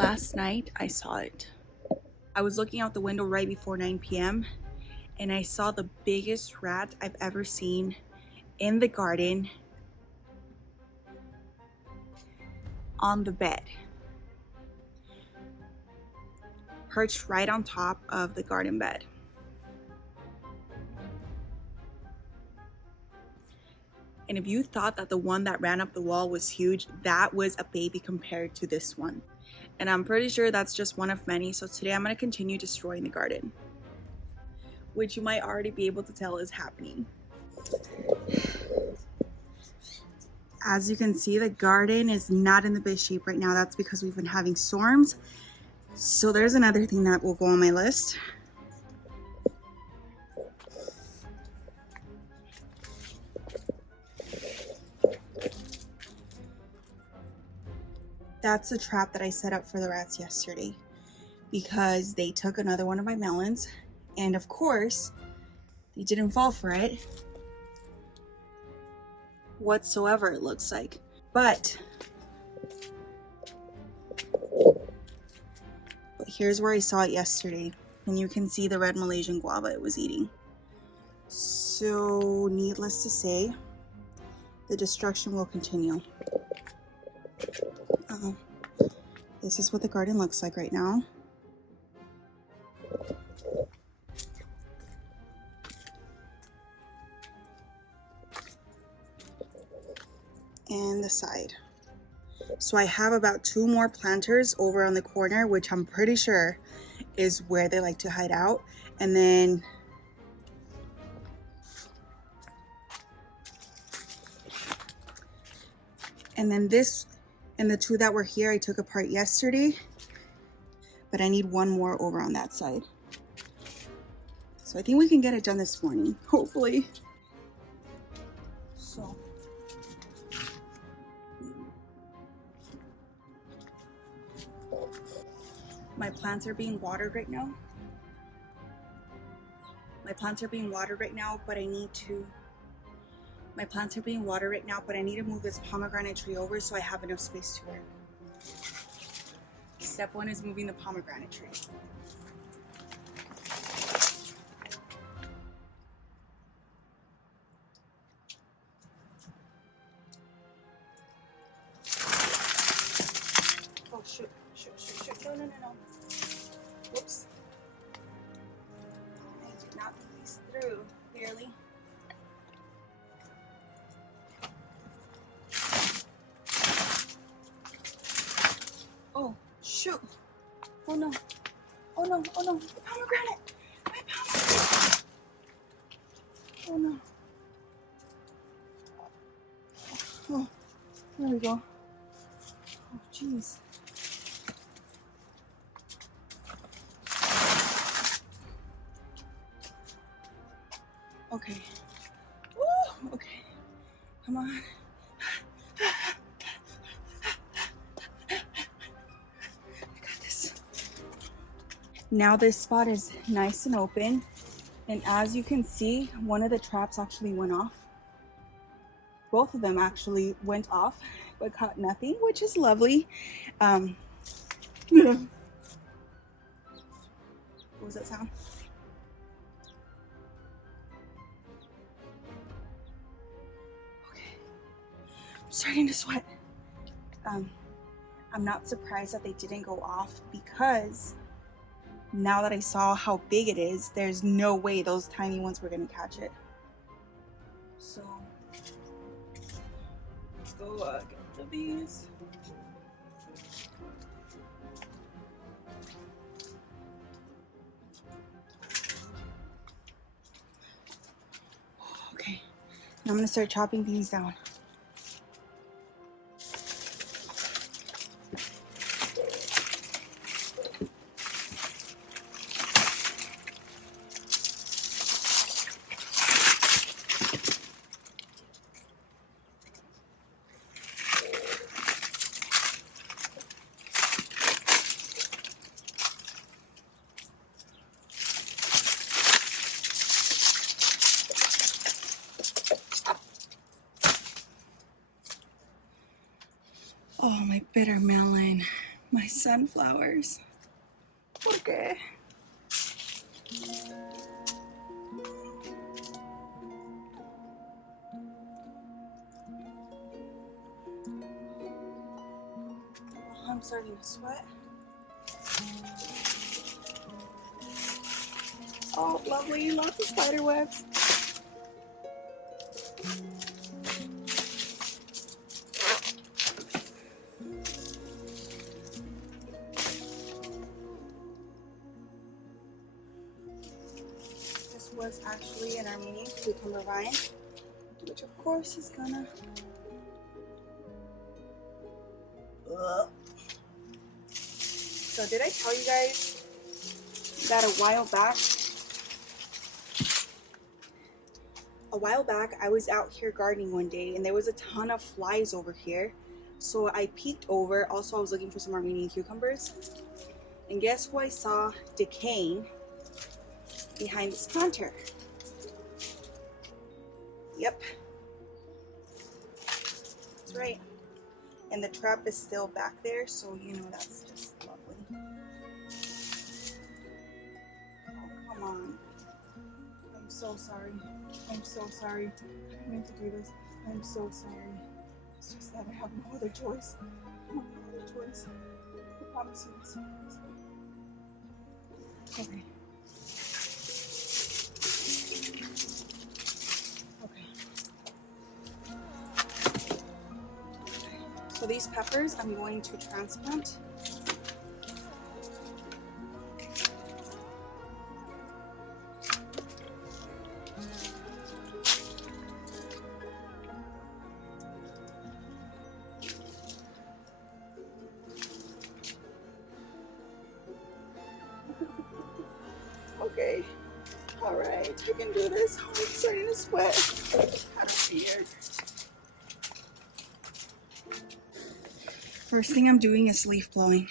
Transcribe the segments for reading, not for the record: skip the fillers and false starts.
Last night I saw it. I was looking out the window right before 9 p.m. and I saw the biggest rat I've ever seen in the garden on the bed, perched right on top of the garden bed. And if you thought that the one that ran up the wall was huge, that was a baby compared to this one. And I'm pretty sure that's just one of many. So today I'm going to continue destroying the garden, which you might already be able to tell is happening. As you can see, the garden is not in the best shape right now. That's because we've been having storms. So there's another thing that will go on my list. That's the trap that I set up for the rats yesterday because they took another one of my melons, and of course they didn't fall for it whatsoever, it looks like. But here's where I saw it yesterday, and you can see the red Malaysian guava it was eating. So needless to say, the destruction will continue. This is what the garden looks like right now. And the side. So I have about 2 more planters over on the corner, which I'm pretty sure is where they like to hide out. And then this, and the 2 that were here I took apart yesterday, but I need 1 more over on that side. So I think we can get it done this morning, hopefully. So my plants are being watered right now. My plants are being watered right now, but I need to move this pomegranate tree over so I have enough space to work. Step 1 is moving the pomegranate tree. Oh, shoot. No. Whoops. I did not move these through, barely. Oh, shoot. Oh no. The pomegranate. My pomegranate. Oh no. Oh, there we go. Oh, jeez. Okay. Woo, okay. Come on. Now this spot is nice and open, and as you can see, one of the traps actually went off. Both of them actually went off, but caught nothing, which is lovely. What was that sound? Okay, I'm starting to sweat. I'm not surprised that they didn't go off, because now that I saw how big it is, there's no way those tiny ones were gonna catch it. So let's go get rid of these. Okay, now I'm gonna start chopping things down. sunflowers. Okay. I'm starting to sweat. Oh, lovely, lots of spider webs. This was actually an Armenian cucumber vine, which of course is gonna... Ugh. So did I tell you guys that a while back I was out here gardening one day and there was a ton of flies over here. So I peeked over. Also, I was looking for some Armenian cucumbers. And guess who I saw decaying behind this planter? Yep. That's right. And the trap is still back there, so you know that's just lovely. Oh, come on. I'm so sorry. I'm so sorry. I didn't mean to do this. I'm so sorry. It's just that I have no other choice. No other choice. I promise you this. Okay. So these peppers I'm going to transplant. Okay. All right, I can do this. Oh, I'm starting to sweat. Kind of weird. First thing I'm doing is leaf blowing.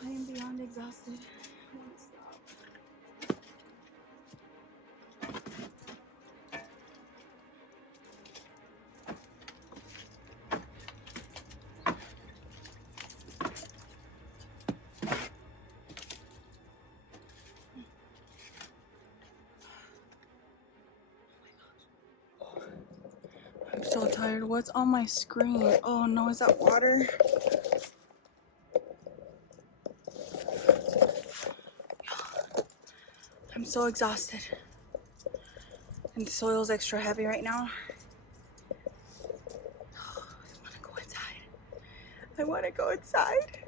I am beyond exhausted. I want to stop. I'm so tired. What's on my screen? Oh no, is that water? I'm so exhausted. And the soil's extra heavy right now. I want to go inside. I want to go inside.